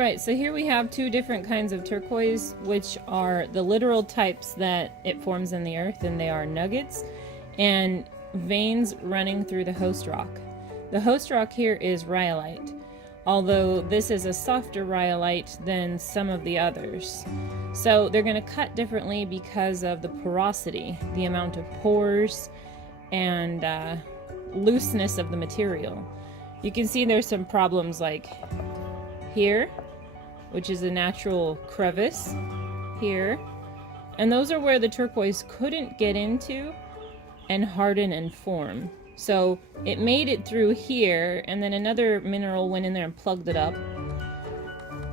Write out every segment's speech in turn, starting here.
Alright, so here we have two different kinds of turquoise, which are the literal types that it forms in the earth, and they are nuggets and veins running through the host rock. The host rock here is rhyolite, although this is a softer rhyolite than some of the others. So they're going to cut differently because of the porosity, the amount of pores and looseness of the material. You can see there's some problems like here, which is a natural crevice here, and those are where the turquoise couldn't get into and harden and form. So it made it through here, and then another mineral went in there and plugged it up.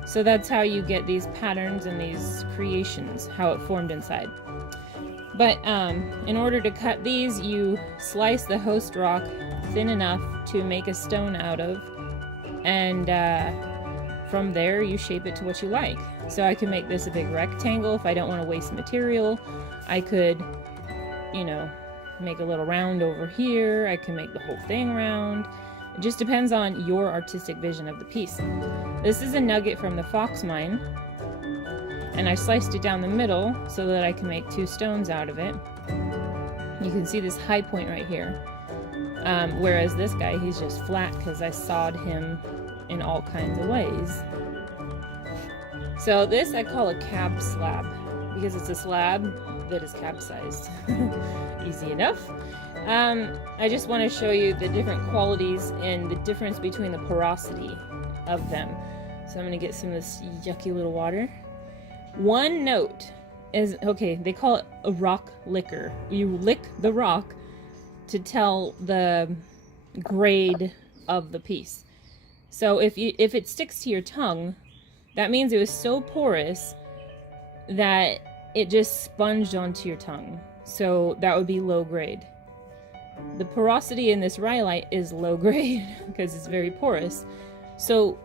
So that's how you get these patterns and these creations, how it formed inside. But in order to cut these, you slice the host rock thin enough to make a stone out of, and from there you shape it to what you like. So I can make this a big rectangle if I don't want to waste material. I could, you know, make a little round over here. I can make the whole thing round. It just depends on your artistic vision of the piece. This is a nugget from the Fox mine, and I sliced it down the middle so that I can make two stones out of it. You can see this high point right here. Whereas this guy, he's just flat because I sawed him in all kinds of ways. So this I call a cab slab because it's a slab that is capsized. Easy enough. I just want to show you the different qualities and the difference between the porosity of them. So I'm going to get some of this yucky little water. One note is, okay, they call it a rock licker. You lick the rock to tell the grade of the piece. So if it sticks to your tongue, that means it was so porous that it just sponged onto your tongue. So that would be low grade. The porosity in this rhyolite is low grade because it's very porous. So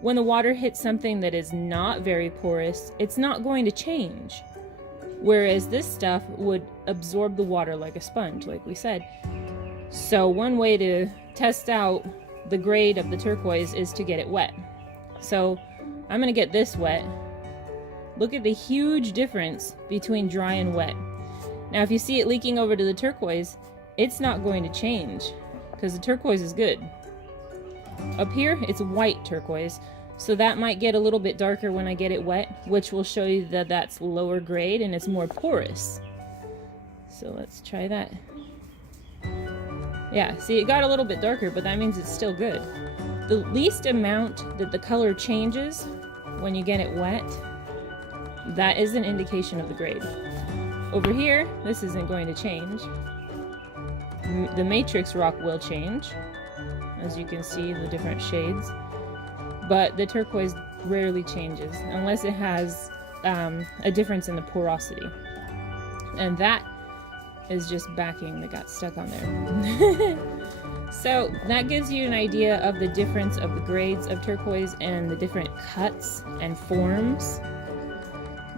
when the water hits something that is not very porous, it's not going to change. Whereas this stuff would absorb the water like a sponge, like we said. So one way to test out the grade of the turquoise is to get it wet. So I'm going to get this wet. Look at the huge difference between dry and wet. Now if you see it leaking over to the turquoise, it's not going to change because the turquoise is good. Up here, it's white turquoise, so that might get a little bit darker when I get it wet, which will show you that that's lower grade and it's more porous. So let's try that. Yeah, see, it got a little bit darker, but that means it's still good. The least amount that the color changes when you get it wet, that is an indication of the grade. Over here, this isn't going to change. The matrix rock will change, as you can see the different shades, but the turquoise rarely changes unless it has a difference in the porosity, and that is just backing that got stuck on there. So that gives you an idea of the difference of the grades of turquoise and the different cuts and forms.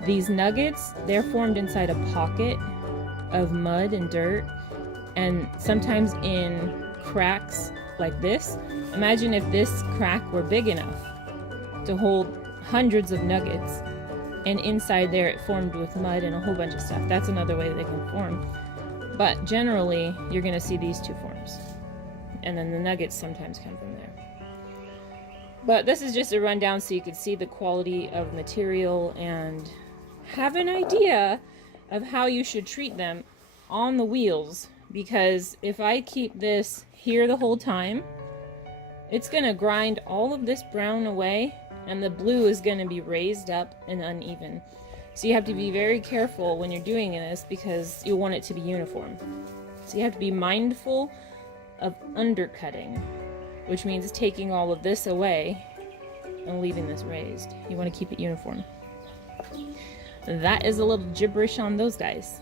These nuggets, they're formed inside a pocket of mud and dirt, and sometimes in cracks like this. Imagine if this crack were big enough to hold hundreds of nuggets, and inside there it formed with mud and a whole bunch of stuff. That's another way they can form. But generally, you're going to see these two forms. And then the nuggets sometimes come from there. But this is just a rundown so you can see the quality of material and have an idea of how you should treat them on the wheels. Because if I keep this here the whole time, it's going to grind all of this brown away, and the blue is going to be raised up and uneven. So you have to be very careful when you're doing this because you want it to be uniform. So you have to be mindful of undercutting, which means taking all of this away and leaving this raised. You want to keep it uniform. That is a little gibberish on those guys.